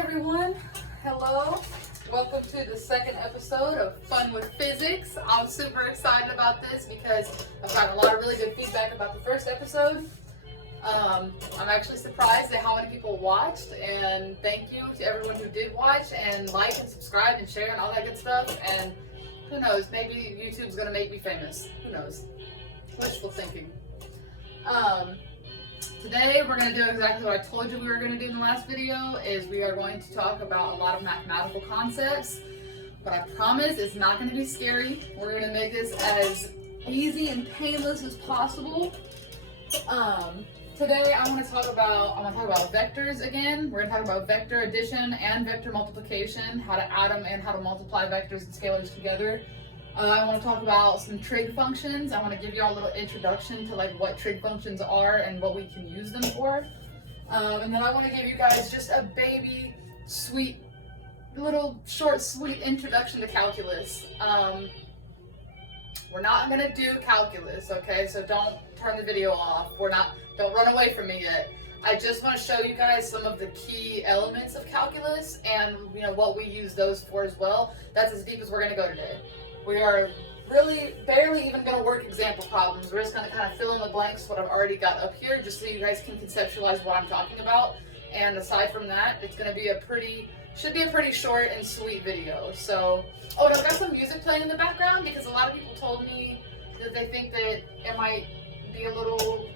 everyone, hello. Welcome to the second episode of Fun with Physics. I'm super excited about this because I've gotten a lot of really good feedback about the first episode. I'm actually surprised at how many people watched, and thank you to everyone who did watch and like and subscribe and share and all that good stuff. And who knows, maybe YouTube's gonna make me famous. Who knows? Wishful thinking. Today we're going to do exactly what I told you we were going to do in the last video, is we are going to talk about a lot of mathematical concepts, but I promise it's not going to be scary. We're going to make this as easy and painless as possible. Today I want to talk about vectors again. We're going to talk about vector addition and vector multiplication, how to add them and how to multiply vectors and scalars together. I want to talk about some trig functions. I want to give you all a little introduction to like what trig functions are and what we can use them for. And then I want to give you guys just a baby, sweet, little short, sweet introduction to calculus. We're not going to do calculus, okay? So don't turn the video off. Don't run away from me yet. I just want to show you guys some of the key elements of calculus and what we use those for as well. That's as deep as we're going to go today. We are really barely even going to work example problems. We're just going to kind of fill in the blanks what I've already got up here, just so you guys can conceptualize what I'm talking about. And aside from that, it's going to be should be a pretty short and sweet video. So, oh, and I've got some music playing in the background because a lot of people told me that they think that it might be a little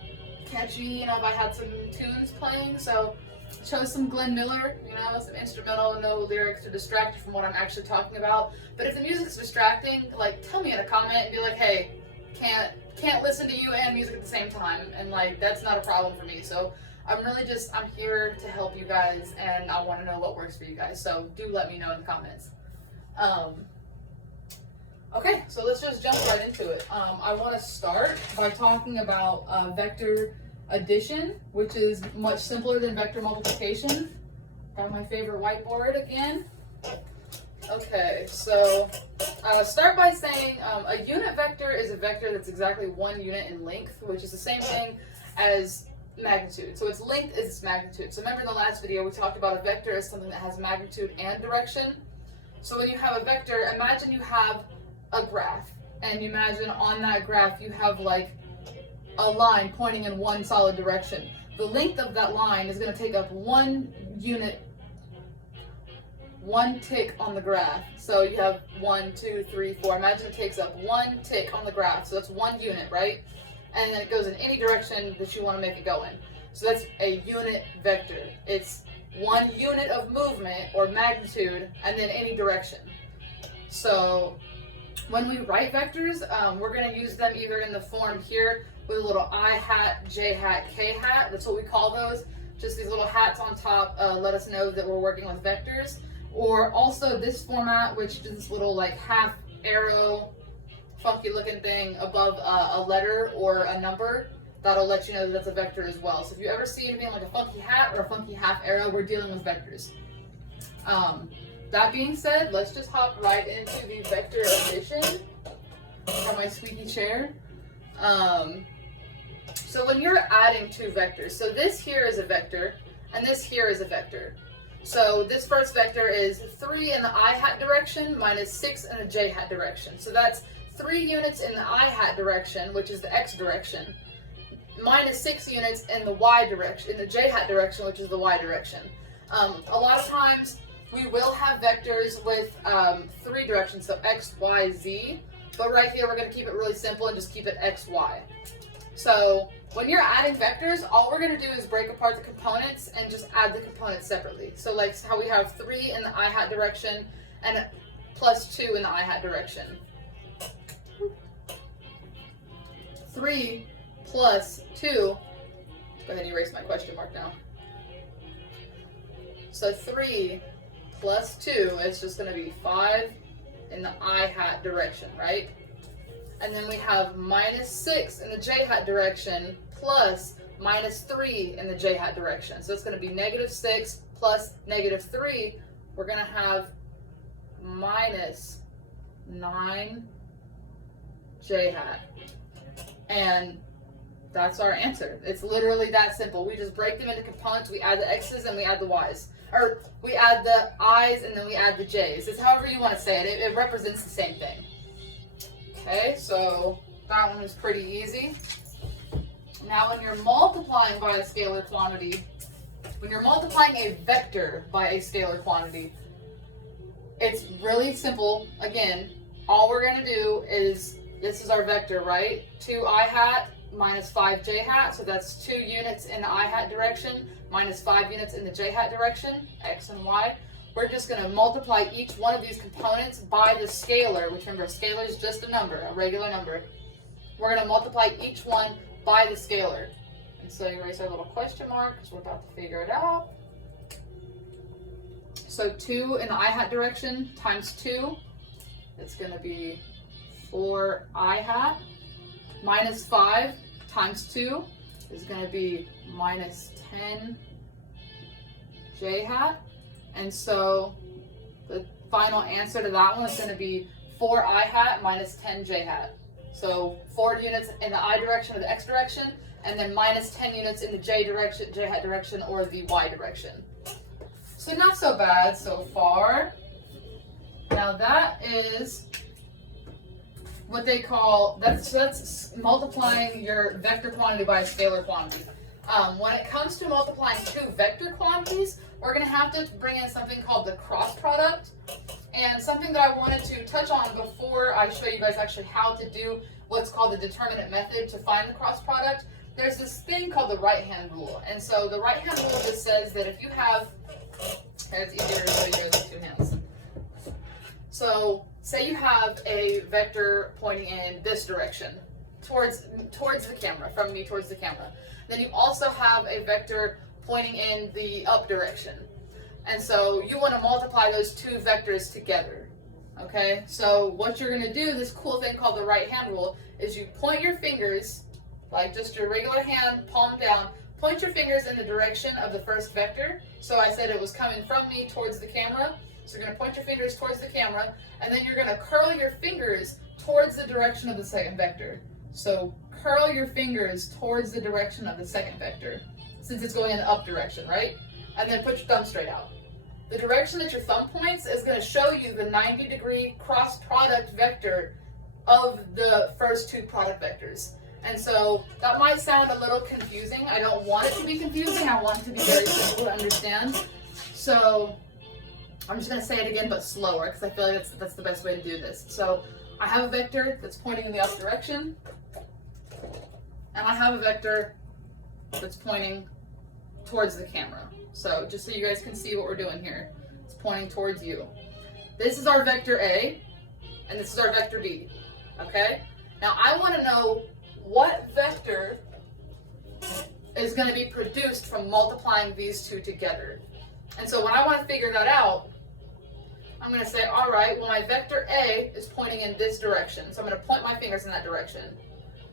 catchy, if I had some tunes playing. So chose some Glenn Miller, some instrumental, no lyrics to distract you from what I'm actually talking about. But if the music's distracting, tell me in a comment and be like, hey, can't listen to you and music at the same time, and that's not a problem for me. So I'm here to help you guys, and I want to know what works for you guys. So do let me know in the comments. Okay, so let's just jump right into it. I want to start by talking about vector addition, which is much simpler than vector multiplication. Got my favorite whiteboard again. Okay, so start by saying a unit vector is a vector that's exactly 1 unit in length, which is the same thing as magnitude. So its length is its magnitude. So remember in the last video we talked about a vector as something that has magnitude and direction. So when you have a vector, imagine you have a graph, and you imagine on that graph you have a line pointing in one solid direction. The length of that line is going to take up 1 unit, 1 tick on the graph. So you have 1, 2, 3, 4. Imagine it takes up 1 tick on the graph. So that's 1 unit, right? And then it goes in any direction that you want to make it go in. So that's a unit vector. It's 1 unit of movement or magnitude and then any direction. So when we write vectors, we're going to use them either in the form here with a little I hat, J hat, K hat. That's what we call those. Just these little hats on top let us know that we're working with vectors. Or also this format, which is this little half arrow, funky looking thing above a letter or a number. That'll let you know that that's a vector as well. So if you ever see anything like a funky hat or a funky half arrow, we're dealing with vectors. That being said, let's just hop right into the vector addition from my squeaky chair. So when you're adding 2 vectors, so this here is a vector and this here is a vector. So this first vector is 3 in the I hat direction minus 6 in the J hat direction. So that's 3 units in the I hat direction, which is the X direction, minus 6 units in the Y direction, in the J hat direction, which is the Y direction. A lot of times we will have vectors with 3 directions, so X, Y, Z. But right here we're going to keep it really simple and just keep it X, Y. So when you're adding vectors, all we're going to do is break apart the components and just add the components separately. So how we have 3 in the I hat direction and plus 2 in the I hat direction. 3 plus 2, go ahead and erase my question mark now. So 3 plus 2 is just going to be 5 in the I hat direction, right? And then we have minus 6 in the J hat direction plus minus 3 in the J hat direction. So it's going to be negative 6 plus negative 3. We're going to have minus 9 J hat. And That's our answer. It's literally that simple. We just break them into components. We add the x's and we add the y's. Or we add the i's and then we add the j's. It's however you want to say it. It represents the same thing. Okay, so that one is pretty easy. Now when you're multiplying by a scalar quantity, when you're multiplying a vector by a scalar quantity, it's really simple. Again, all we're going to do is, this is our vector, right? 2i hat minus 5j hat, so that's 2 units in the I hat direction minus 5 units in the j hat direction, x and y. We're just going to multiply each one of these components by the scalar, which remember, a scalar is just a number, a regular number. We're going to multiply each one by the scalar. And so you erase our little question mark because we're about to figure it out. So 2 in the I hat direction times 2, it's going to be 4i hat, minus 5 times 2 is going to be minus 10j hat. And so the final answer to that one is going to be 4i hat minus 10j hat. So 4 units in the I direction or the x direction, and then minus 10 units in the j hat direction or the y direction. So not so bad so far. Now that is what they call, that's multiplying your vector quantity by a scalar quantity. When it comes to multiplying two vector quantities, we're going to have to bring in something called the cross product. And something that I wanted to touch on before I show you guys actually how to do what's called the determinant method to find the cross product, there's this thing called the right-hand rule. And so the right-hand rule just says that if you have, it's easier to show you guys with 2 hands. So say you have a vector pointing in this direction, towards the camera, from me towards the camera. Then you also have a vector pointing in the up direction. And so you want to multiply those 2 vectors together. Okay, so what you're going to do, this cool thing called the right hand rule, is you point your fingers, like just your regular hand, palm down, point your fingers in the direction of the first vector. So I said it was coming from me towards the camera. So you're going to point your fingers towards the camera, and then you're going to curl your fingers towards the direction of the second vector. So curl your fingers towards the direction of the second vector, since it's going in the up direction, right? And then put your thumb straight out. The direction that your thumb points is going to show you the 90-degree cross product vector of the first 2 product vectors. And so that might sound a little confusing. I don't want it to be confusing. I want it to be very simple to understand. So I'm just going to say it again, but slower, because I feel like that's the best way to do this. So I have a vector that's pointing in the up direction, and I have a vector that's pointing towards the camera. So just so you guys can see what we're doing here, it's pointing towards you. This is our vector A, and this is our vector B, okay? Now I want to know what vector is going to be produced from multiplying these 2 together. And so when I want to figure that out, I'm going to say, all right, well, my vector A is pointing in this direction, so I'm going to point my fingers in that direction.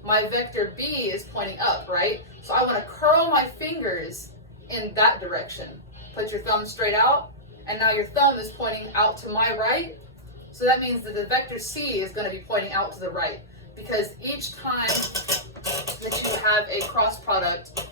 My vector B is pointing up, right? So I want to curl my fingers in that direction. Put your thumb straight out, and now your thumb is pointing out to my right. So that means that the vector C is going to be pointing out to the right, because each time that you have a cross product,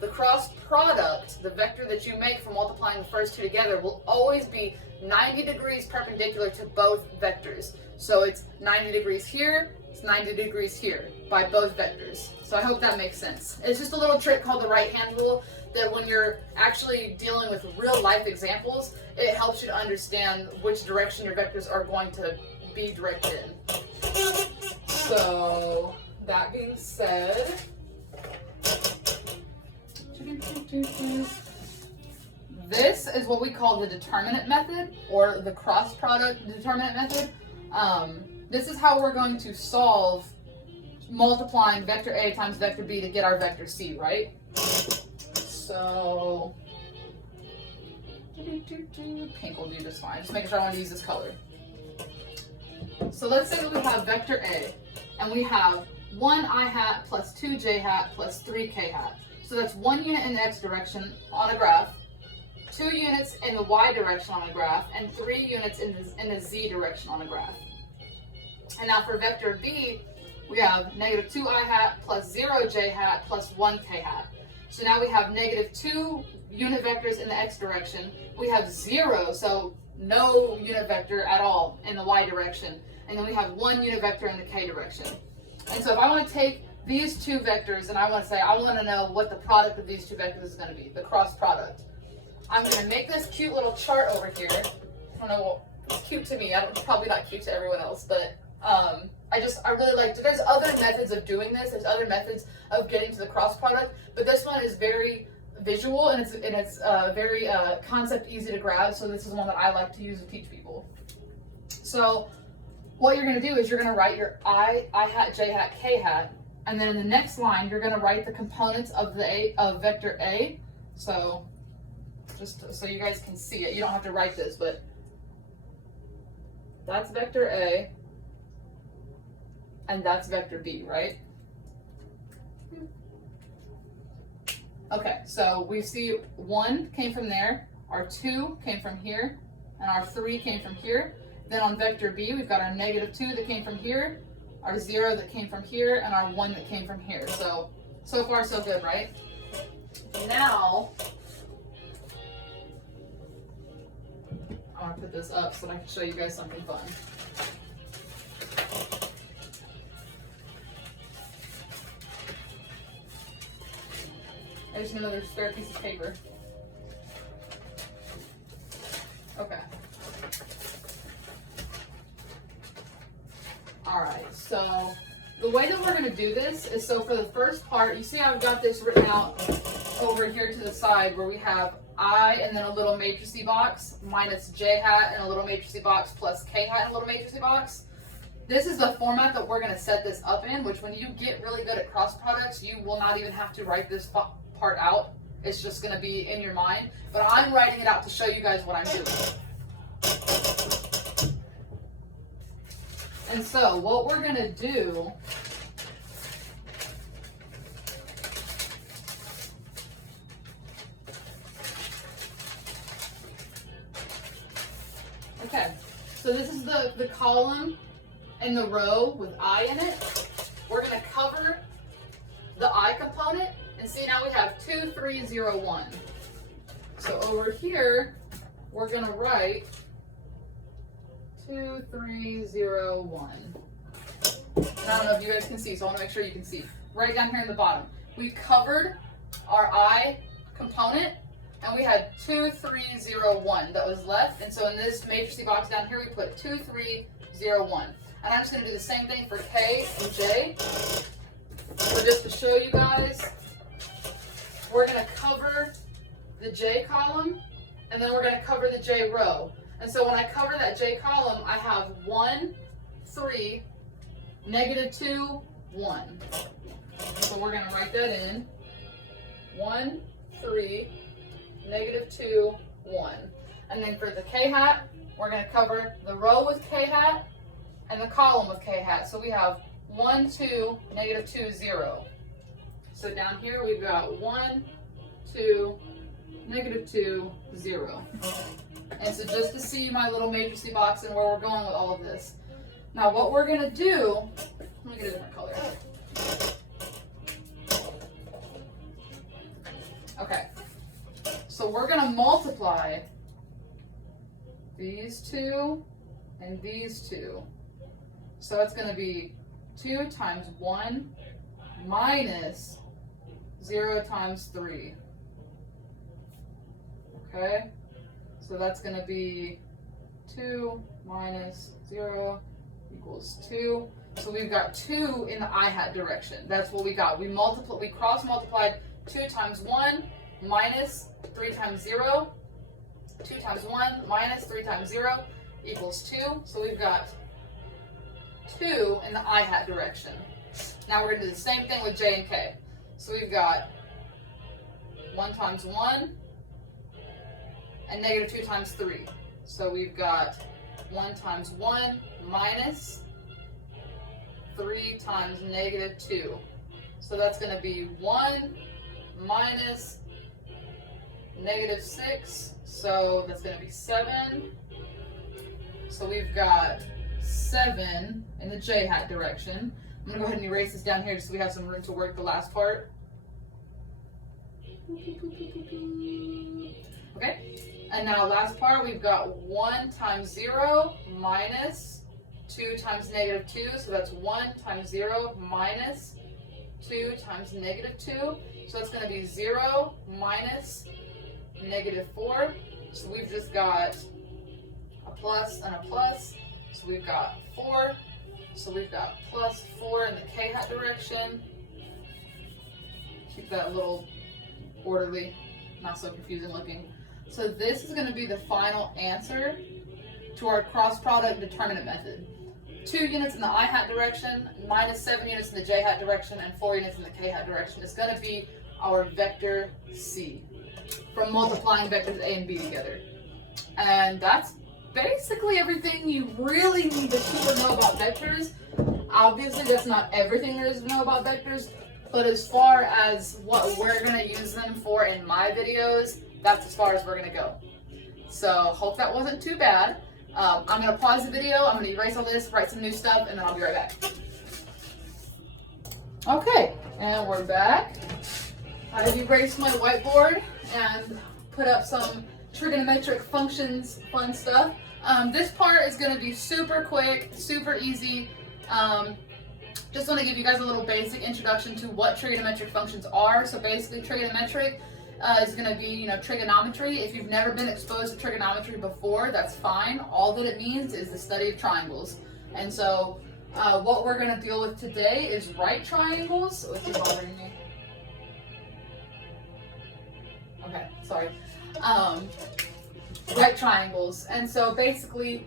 the cross product, the vector that you make from multiplying the first 2 together, will always be 90 degrees perpendicular to both vectors. So it's 90 degrees here, it's 90 degrees here by both vectors. So I hope that makes sense. It's just a little trick called the right-hand rule that when you're actually dealing with real life examples, it helps you to understand which direction your vectors are going to be directed in. So that being said, this is what we call the determinant method, or the cross product determinant method. This is how we're going to solve multiplying vector A times vector B to get our vector C, right? So, pink will do just fine. Just making sure I want to use this color. So let's say that we have vector A, and we have 1i hat plus 2j hat plus 3k hat. So that's 1 unit in the x direction on a graph, 2 units in the y direction on a graph, and 3 units in the z direction on a graph. And now for vector B, we have negative 2i hat plus 0 j hat plus 1 k hat. So now we have negative 2 unit vectors in the x direction. We have 0, so no unit vector at all in the y direction. And then we have 1 unit vector in the k direction. And so if I want to take these two vectors and I want to say, I want to know what the product of these two vectors is going to be, the cross product. I'm going to make this cute little chart over here. I don't know, it's cute to me. It's probably not cute to everyone else, but I really like, there's other methods of doing this. There's other methods of getting to the cross product, but this one is very visual and it's very concept easy to grab. So this is one that I like to use and teach people. So what you're going to do is you're going to write your I hat, j hat, k hat, and then in the next line you're going to write the components of vector A. So just so you guys can see it, you don't have to write this, but that's vector A and that's vector B, right? Okay, so we see 1 came from there, our 2 came from here, and our 3 came from here. Then on vector B, we've got our negative 2 that came from here, our 0 that came from here, and our 1 that came from here. So far so good, right? Now, I'm gonna put this up so that I can show you guys something fun. There's another spare piece of paper. Okay. Alright, so the way that we're going to do this is, so for the first part, you see I've got this written out over here to the side where we have I and then a little matrixy box minus j hat and a little matrixy box plus k hat and a little matrixy box. This is the format that we're going to set this up in, which when you get really good at cross products, you will not even have to write this part out. It's just going to be in your mind. But I'm writing it out to show you guys what I'm doing. And so what we're going to do okay, so this is the column and the row with I in it. We're going to cover the I component, and see now we have 2, 3, 0, 1. So over here, we're going to write 2, 3, 0, 1. And I don't know if you guys can see, so I want to make sure you can see. Right down here in the bottom, we covered our I component, and we had 2, 3, 0, 1 that was left. And so in this matrixy box down here, we put 2, 3, 0, 1. And I'm just going to do the same thing for K and J. So just to show you guys, we're going to cover the J column, and then we're going to cover the J row. And so when I cover that J column, I have 1, 3, negative 2, 1. So we're going to write that in. 1, 3, negative 2, 1. And then for the K hat, we're going to cover the row with K hat and the column with K hat. So we have 1, 2, negative 2, 0. So down here we've got 1, 2, negative 2, 0. And so just to see my little matrixy box and where we're going with all of this. Now what we're going to do, let me get a different color. Okay, so we're going to multiply these two and these two. So it's going to be 2 times 1 minus 0 times 3. Okay, so that's going to be 2 minus 0 equals 2. So we've got 2 in the I hat direction. That's what we got. We cross multiplied 2 times 1 minus 3 times 0. 2 times 1 minus 3 times 0 equals 2. So we've got 2 in the I hat direction. Now we're going to do the same thing with J and K. So we've got 1 times 1 and negative 2 times 3. So we've got 1 times 1 minus 3 times negative 2. So that's going to be 1 minus negative 6. So that's going to be 7. So we've got 7 in the J hat direction. I'm gonna go ahead and erase this down here just so we have some room to work the last part. Okay, and now last part, we've got 1 times 0 minus 2 times negative 2, so that's 1 times 0 minus 2 times negative 2, so that's going to be 0 minus negative 4, so we've just got a plus and a plus, so we've got 4, so we've got plus 4 in the k-hat direction. Keep that a little orderly, not so confusing looking. So this is going to be the final answer to our cross product determinant method. 2 units in the i-hat direction, minus 7 units in the j-hat direction, and 4 units in the k-hat direction is going to be our vector C from multiplying vectors A and B together. And that's basically everything you really need to know about vectors. Obviously, that's not everything there is to know about vectors, but as far as what we're going to use them for in my videos, that's as far as we're going to go. So, hope that wasn't too bad. I'm going to pause the video, I'm going to erase all this, write some new stuff, and then I'll be right back. Okay, and we're back. I've erased my whiteboard and put up some trigonometric functions, fun stuff. This part is going to be super quick, super easy. Just want to give you guys a little basic introduction to what trigonometric functions are. So basically, trigonometric is going to be, trigonometry. If you've never been exposed to trigonometry before, that's fine. All that it means is the study of triangles. And so what we're going to deal with today is right triangles. What's you bothering me? Okay, sorry. Right triangles. And so basically,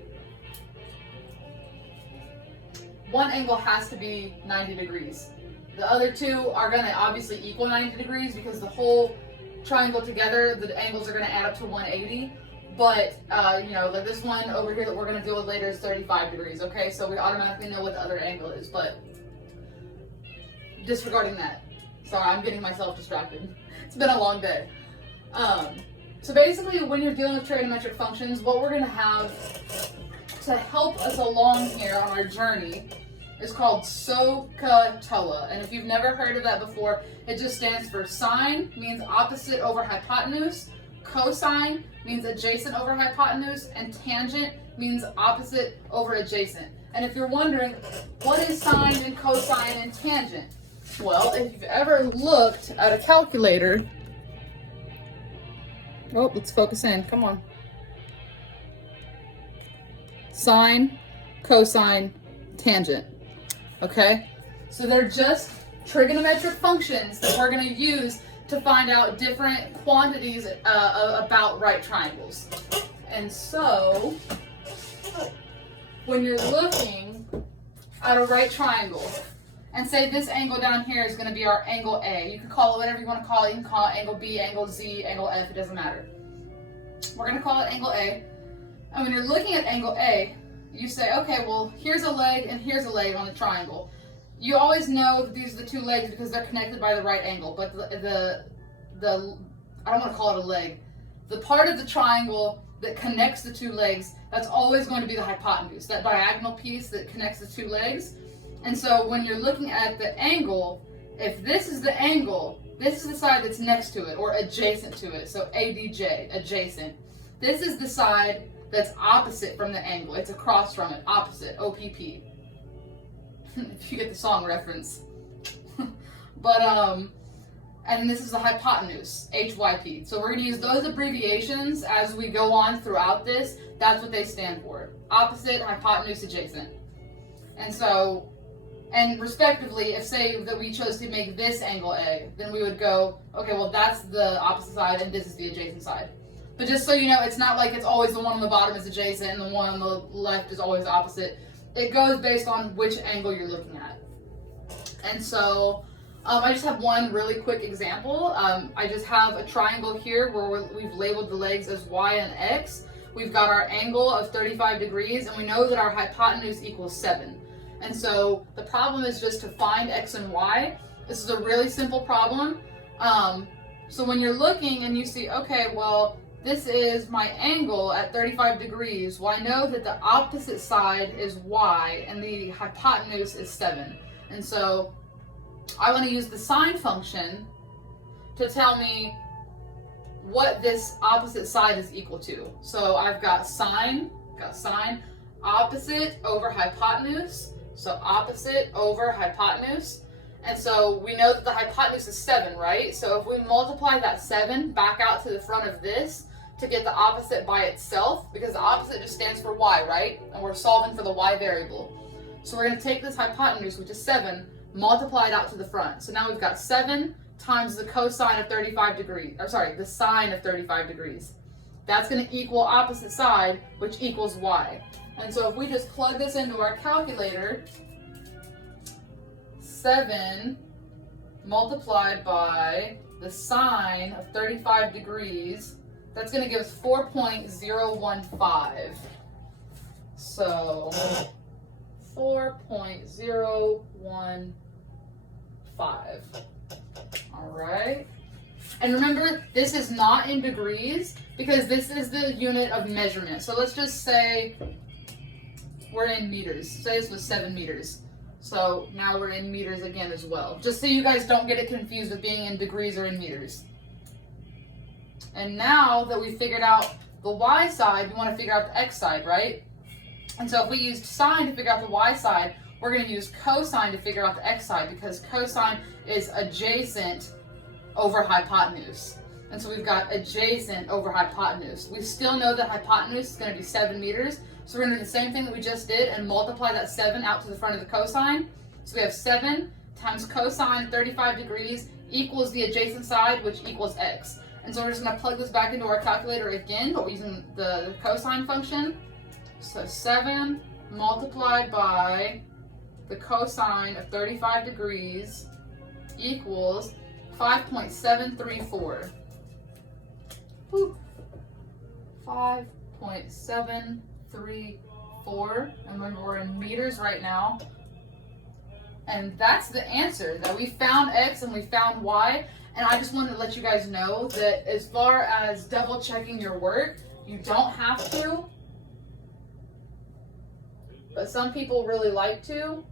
one angle has to be 90 degrees. The other two are going to obviously equal 90 degrees because the whole triangle together, the angles are going to add up to 180. But, like this one over here that we're going to deal with later is 35 degrees, okay? So we automatically know what the other angle is, but disregarding that. Sorry, I'm getting myself distracted. It's been a long day. So basically, when you're dealing with trigonometric functions, what we're going to have to help us along here on our journey is called Socatella. And if you've never heard of that before, it just stands for sine, means opposite over hypotenuse, cosine means adjacent over hypotenuse, and tangent means opposite over adjacent. And if you're wondering, what is sine and cosine and tangent? Well, if you've ever looked at a calculator, oh, let's focus in, come on. Sine, cosine, tangent. Okay? So they're just trigonometric functions that we're going to use to find out different quantities about right triangles. And so, when you're looking at a right triangle, and say this angle down here is going to be our angle A. You can call it whatever you want to call it. You can call it angle B, angle Z, angle F. It doesn't matter. We're going to call it angle A. And when you're looking at angle A, you say, okay, well, here's a leg and here's a leg on the triangle. You always know that these are the two legs because they're connected by the right angle. But the I don't want to call it a leg. The part of the triangle that connects the two legs, that's always going to be the hypotenuse, that diagonal piece that connects the two legs. And so when you're looking at the angle, if this is the angle, this is the side that's next to it or adjacent to it. So ADJ, adjacent. This is the side that's opposite from the angle. It's across from it, opposite, OPP. If you get the song reference. But, and this is the hypotenuse, HYP. So we're going to use those abbreviations as we go on throughout this. That's what they stand for. Opposite, hypotenuse, adjacent. And so, and respectively, if say that we chose to make this angle A, then we would go, okay, well that's the opposite side and this is the adjacent side. But just so you know, it's not like it's always the one on the bottom is adjacent and the one on the left is always opposite. It goes based on which angle you're looking at. And so, I just have one really quick example. I just have a triangle here where we've labeled the legs as Y and X. We've got our angle of 35 degrees and we know that our hypotenuse equals 7. And so the problem is just to find X and Y. This is a really simple problem. So when you're looking and you see, okay, well, this is my angle at 35 degrees. Well, I know that the opposite side is Y and the hypotenuse is 7. And so I want to use the sine function to tell me what this opposite side is equal to. So I've got sine, opposite over hypotenuse. So opposite over hypotenuse. And so we know that the hypotenuse is 7, right? So if we multiply that 7 back out to the front of this to get the opposite by itself, because the opposite just stands for y, right? And we're solving for the y variable. So we're going to take this hypotenuse, which is 7, multiply it out to the front. So now we've got 7 times the cosine of 35 degrees, or sorry, the sine of 35 degrees. That's going to equal opposite side, which equals y. And so if we just plug this into our calculator, 7 multiplied by the sine of 35 degrees, that's going to give us 4.015. So 4.015. All right. And remember, this is not in degrees because this is the unit of measurement. So let's just say we're in meters. Say this was 7 meters. So now we're in meters again as well. Just so you guys don't get it confused with being in degrees or in meters. And now that we figured out the y side, we want to figure out the x side, right? And so if we used sine to figure out the y side, we're going to use cosine to figure out the x side because cosine is adjacent over hypotenuse. And so we've got adjacent over hypotenuse. We still know that hypotenuse is going to be 7 meters. So we're going to do the same thing that we just did and multiply that 7 out to the front of the cosine. So we have 7 times cosine 35 degrees equals the adjacent side, which equals x. And so we're just going to plug this back into our calculator again, but we're using the cosine function. So 7 multiplied by the cosine of 35 degrees equals 5.734. 5.734. And remember, we're in meters right now. And that's the answer. That we found x and we found y. And I just wanted to let you guys know that as far as double checking your work, you don't have to. But some people really like to.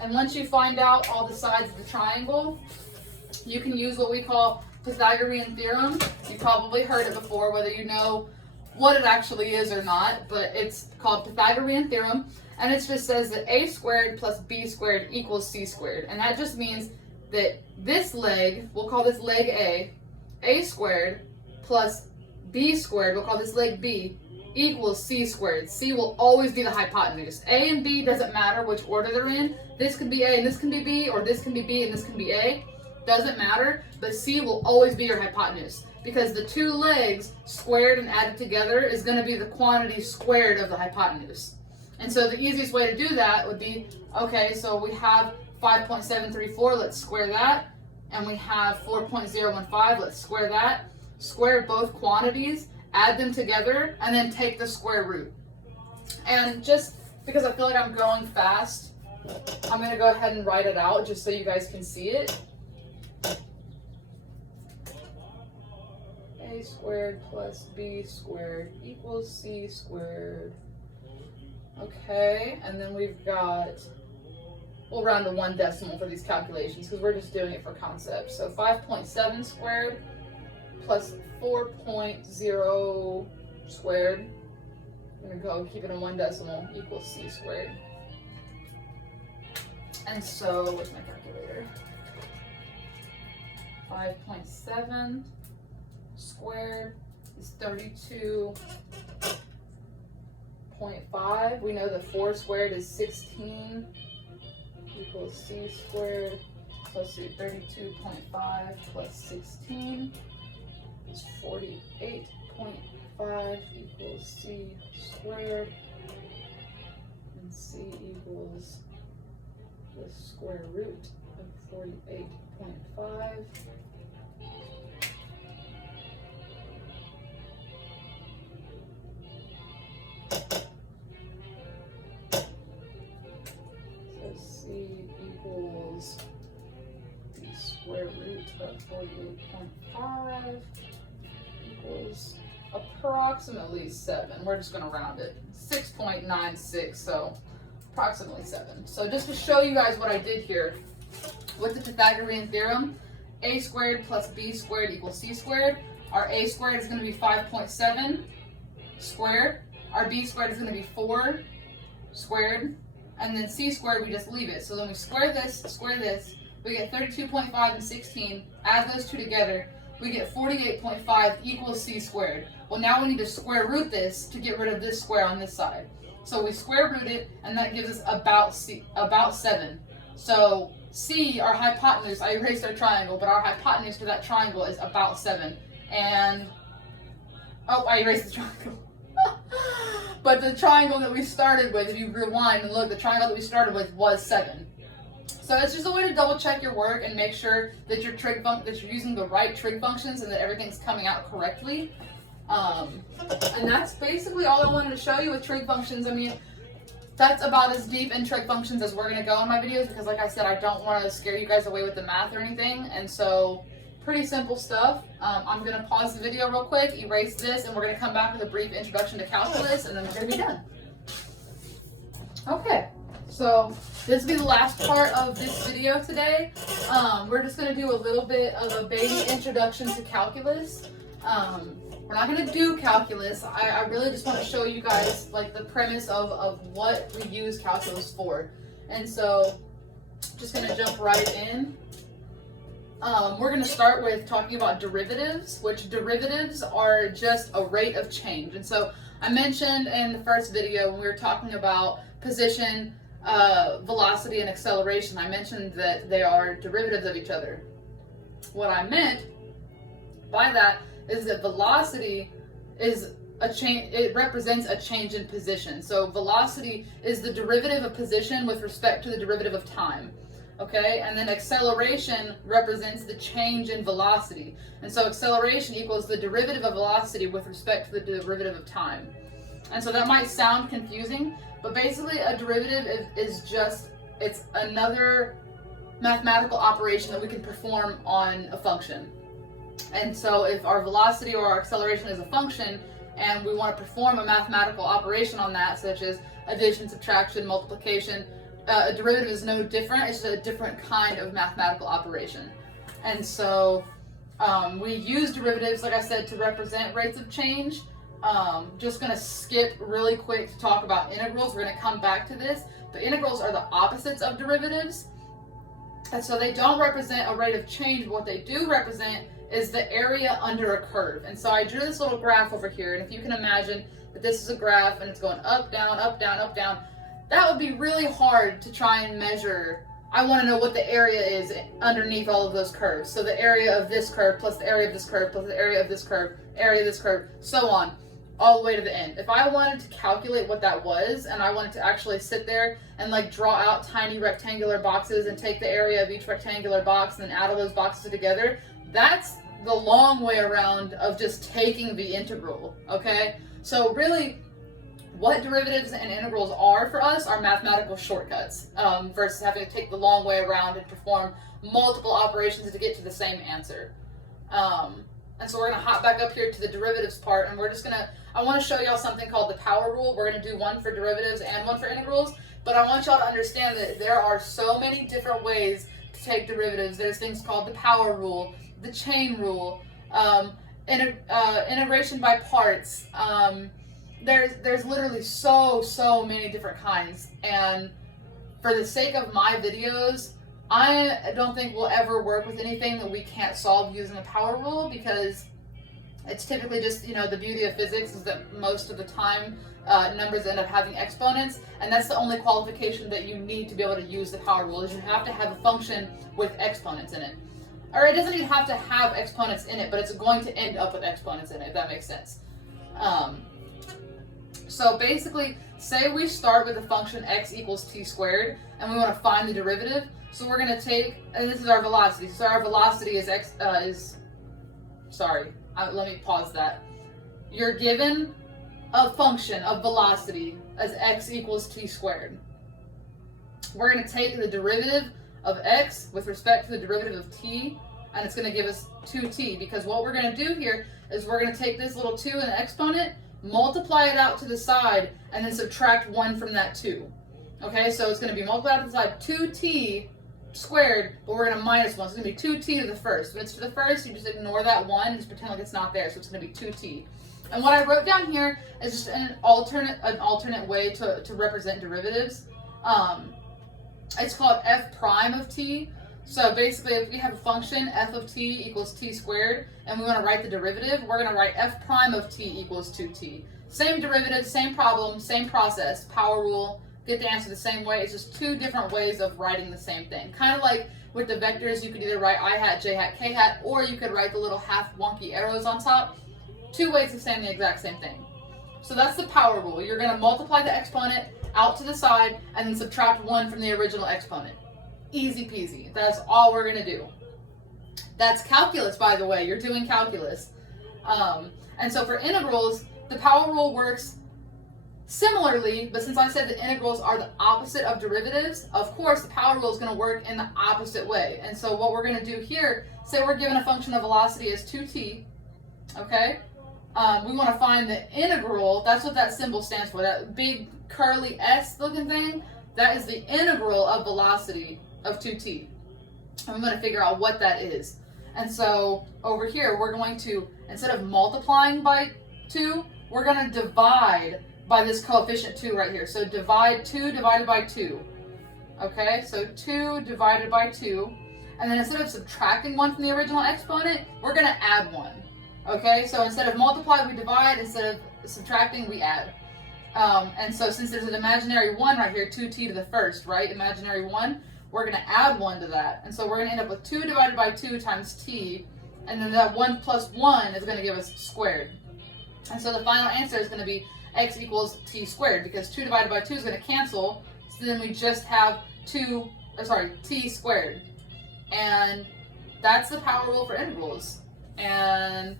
And once you find out all the sides of the triangle, you can use what we call Pythagorean Theorem. You've probably heard it before, whether you know what it actually is or not, but it's called Pythagorean Theorem. And it just says that a squared plus b squared equals c squared. And that just means that this leg, we'll call this leg a squared plus b squared, we'll call this leg b, equals c squared. C will always be the hypotenuse. A and b doesn't matter which order they're in. This can be a and this can be b, or this can be b and this can be a. Doesn't matter, but c will always be your hypotenuse because the two legs squared and added together is going to be the quantity squared of the hypotenuse. And so the easiest way to do that would be, okay, so we have 5.734, let's square that. And we have 4.015, let's square that. Square both quantities, add them together, and then take the square root. And just because I feel like I'm going fast, I'm going to go ahead and write it out just so you guys can see it. A squared plus b squared equals c squared. Okay, and then we've got, we'll round to 1 decimal for these calculations because we're just doing it for concept. So 5.7 squared plus 4.0 squared, I'm going to go keep it in 1 decimal, equals c squared. And so, what's my calculator? 5.7 squared is 32.5. We know that 4 squared is 16 equals c squared. So let's see, 32.5 plus 16 is 48.5 equals c squared. And c equals the square root of 48.5. So c equals the square root of 48.5 equals approximately 7. We're just going to round it. 6.96, so approximately 7. So just to show you guys what I did here, with the Pythagorean Theorem, a squared plus b squared equals c squared. Our a squared is going to be 5.7 squared. Our b squared is going to be 4 squared. And then c squared, we just leave it. So then we square this, we get 32.5 and 16. Add those two together, we get 48.5 equals c squared. Well, now we need to square root this to get rid of this square on this side. So we square root it, and that gives us about 7. So c, our hypotenuse, I erased our triangle, but our hypotenuse for that triangle is about 7. And, oh, I erased the triangle. But the triangle that we started with, if you rewind and look, the triangle that we started with was 7. So it's just a way to double check your work and make sure that you're using the right trig functions and that everything's coming out correctly. And that's basically all I wanted to show you with trig functions. I mean, that's about as deep in trig functions as we're going to go in my videos because, like I said, I don't want to scare you guys away with the math or anything. And so, pretty simple stuff. I'm going to pause the video real quick, erase this, and we're going to come back with a brief introduction to calculus, and then we're going to be done. Okay, so this will be the last part of this video today. We're just going to do a little bit of a baby introduction to calculus. We're not going to do calculus. I really just want to show you guys like the premise of what we use calculus for. And so, just going to jump right in. We're going to start with talking about derivatives, which derivatives are just a rate of change. And so I mentioned in the first video when we were talking about position, velocity, and acceleration, I mentioned that they are derivatives of each other. What I meant by that is that velocity is a change, it represents a change in position. So velocity is the derivative of position with respect to the derivative of time. Okay, and then acceleration represents the change in velocity. And so acceleration equals the derivative of velocity with respect to the derivative of time. And so that might sound confusing, but basically a derivative is just, it's another mathematical operation that we can perform on a function. And so if our velocity or our acceleration is a function, and we want to perform a mathematical operation on that, such as addition, subtraction, multiplication, a derivative is no different. It's just a different kind of mathematical operation. And so we use derivatives, like I said, to represent rates of change. Just going to skip really quick to talk about integrals. We're going to come back to this. But integrals are the opposites of derivatives. And so they don't represent a rate of change. But what they do represent is the area under a curve. And so I drew this little graph over here. And if you can imagine that this is a graph and it's going up, down, up, down, up, down, that would be really hard to try and measure. I want to know what the area is underneath all of those curves. So the area of this curve plus the area of this curve plus the area of this curve, area of this curve, so on, all the way to the end. If I wanted to calculate what that was, and I wanted to actually sit there and like draw out tiny rectangular boxes and take the area of each rectangular box and then add all those boxes together, that's the long way around of just taking the integral, okay? So really, what derivatives and integrals are for us are mathematical shortcuts versus having to take the long way around and perform multiple operations to get to the same answer. And so we're going to hop back up here to the derivatives part, and we're just going to, I want to show y'all something called the power rule. We're going to do one for derivatives and one for integrals, but I want y'all to understand that there are so many different ways to take derivatives. There's things called the power rule, the chain rule, integration by parts. There's literally so many different kinds, and for the sake of my videos, I don't think we'll ever work with anything that we can't solve using a power rule, because it's typically just, you know, the beauty of physics is that most of the time numbers end up having exponents, and that's the only qualification that you need to be able to use the power rule, is you have to have a function with exponents in it. Or it doesn't even have to have exponents in it, but it's going to end up with exponents in it, if that makes sense. So basically, say we start with the function x equals t squared, and we want to find the derivative. So we're going to take, and this is our velocity. So our velocity is let me pause that. You're given a function of velocity as x equals t squared. We're going to take the derivative of x with respect to the derivative of t, and it's going to give us 2t, because what we're going to do here is we're going to take this little 2 in the exponent, multiply it out to the side, and then subtract 1 from that 2. Okay, so it's going to be multiplied to the side 2t squared, but we're going to minus 1. So it's going to be 2t to the first. When it's to the first, you just ignore that 1 and just pretend like it's not there. So it's going to be 2t. And what I wrote down here is just an alternate way to represent derivatives. It's called f prime of t. So basically, if we have a function f of t equals t squared, and we want to write the derivative, we're going to write f prime of t equals 2t. Same derivative, same problem, same process, power rule, get the answer the same way. It's just two different ways of writing the same thing. Kind of like with the vectors, you could either write I hat, j hat, k hat, or you could write the little half wonky arrows on top. Two ways of saying the exact same thing. So that's the power rule. You're going to multiply the exponent out to the side and then subtract 1 from the original exponent. Easy peasy. That's all we're going to do. That's calculus, by the way. You're doing calculus. And so for integrals, the power rule works similarly, but since I said that integrals are the opposite of derivatives, of course the power rule is going to work in the opposite way. And so what we're going to do here, say we're given a function of velocity as 2t, okay? We want to find the integral. That's what that symbol stands for, that big curly S looking thing. That is the integral of velocity of 2t. And we're going to figure out what that is. And so over here, we're going to, instead of multiplying by 2, we're going to divide by this coefficient 2 right here. So divide 2 divided by 2. Okay, so 2 divided by 2. And then instead of subtracting 1 from the original exponent, we're going to add 1. Okay, so instead of multiply, we divide. Instead of subtracting, we add. And so since there's an imaginary 1 right here, 2t to the first, right? Imaginary 1, we're going to add 1 to that. And so we're going to end up with 2 divided by 2 times t. And then that 1 plus 1 is going to give us squared. And so the final answer is going to be x equals t squared, because 2 divided by 2 is going to cancel. So then we just have t squared. And that's the power rule for integrals. And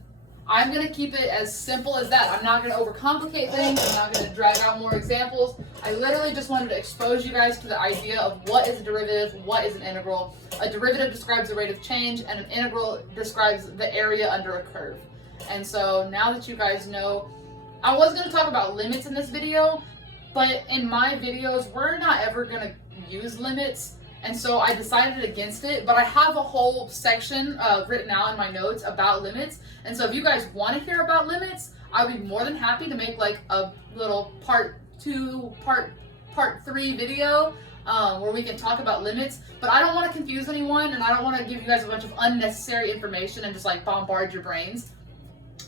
I'm going to keep it as simple as that. I'm not going to overcomplicate things. I'm not going to drag out more examples. I literally just wanted to expose you guys to the idea of what is a derivative, what is an integral. A derivative describes the rate of change, and an integral describes the area under a curve. And so now that you guys know, I was going to talk about limits in this video, but in my videos, we're not ever going to use limits. And so I decided against it, but I have a whole section written out in my notes about limits. And so if you guys want to hear about limits, I'd be more than happy to make like a little part 3 video where we can talk about limits. But I don't want to confuse anyone, and I don't want to give you guys a bunch of unnecessary information and just like bombard your brains.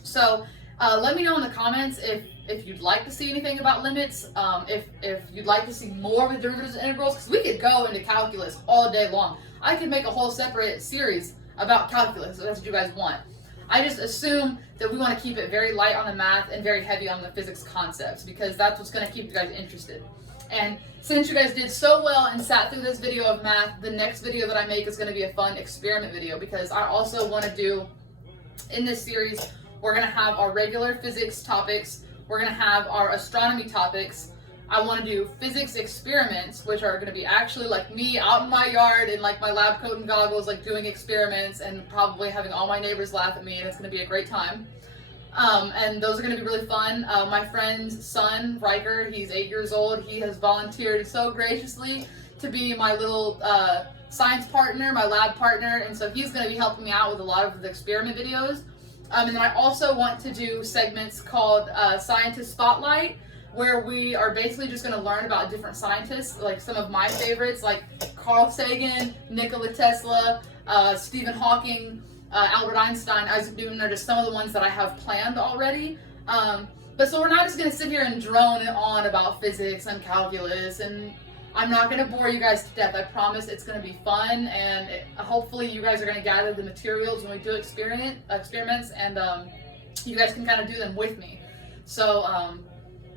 So let me know in the comments if you'd like to see anything about limits, if you'd like to see more with derivatives and integrals, because we could go into calculus all day long. I could make a whole separate series about calculus, if that's what you guys want. I just assume that we want to keep it very light on the math and very heavy on the physics concepts, because that's what's going to keep you guys interested. And since you guys did so well and sat through this video of math, the next video that I make is going to be a fun experiment video, because I also want to do, in this series, we're going to have our regular physics topics, we're going to have our astronomy topics. I want to do physics experiments, which are going to be actually like me out in my yard in like my lab coat and goggles, like doing experiments and probably having all my neighbors laugh at me, and it's going to be a great time. And those are going to be really fun. My friend's son, Riker, he's 8 years old. He has volunteered so graciously to be my little science partner, my lab partner, and so he's going to be helping me out with a lot of the experiment videos. And then I also want to do segments called Scientist Spotlight, where we are basically just going to learn about different scientists, like some of my favorites, like Carl Sagan, Nikola Tesla, Stephen Hawking, Albert Einstein, Isaac Newton are just some of the ones that I have planned already. But so we're not just going to sit here and drone on about physics and calculus, and I'm not going to bore you guys to death. I promise it's going to be fun, and hopefully you guys are going to gather the materials when we do experiments, and you guys can kind of do them with me. So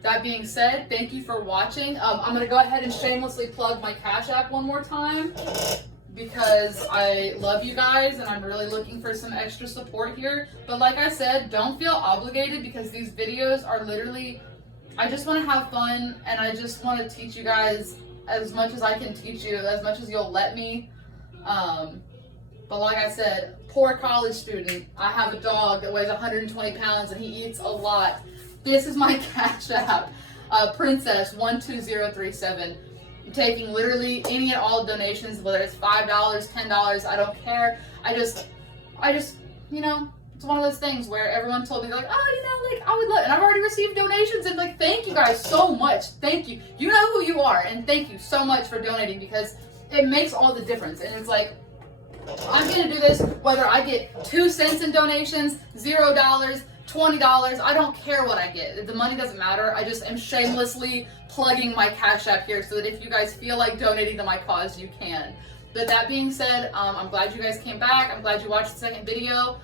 that being said, thank you for watching. I'm going to go ahead and shamelessly plug my Cash App one more time, because I love you guys and I'm really looking for some extra support here. But like I said, don't feel obligated, because these videos are literally, I just want to have fun, and I just want to teach you guys as much as I can teach you, as much as you'll let me. But like I said, poor college student. I have a dog that weighs 120 pounds and he eats a lot. This is my Cash App, Princess12037. I'm taking literally any and all donations, whether it's $5, $10, I don't care. I just, you know, it's one of those things where everyone told me, like, oh, you know, like, I would love, and I've already received donations, and like, thank you guys so much. Thank you. You know who you are, and thank you so much for donating, because it makes all the difference. And it's like, I'm gonna do this whether I get 2 cents in donations, $0, $20, I don't care what I get. The money doesn't matter. I just am shamelessly plugging my Cash App here so that if you guys feel like donating to my cause, you can. But that being said, I'm glad you guys came back. I'm glad you watched the second video.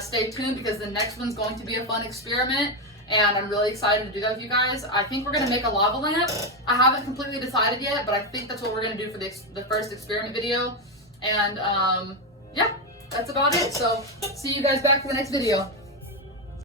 Stay tuned, because the next one's going to be a fun experiment, and I'm really excited to do that with you guys. I think we're going to make a lava lamp. I haven't completely decided yet, but I think that's what we're going to do for the first experiment video. And yeah, that's about it. So see you guys back for the next video.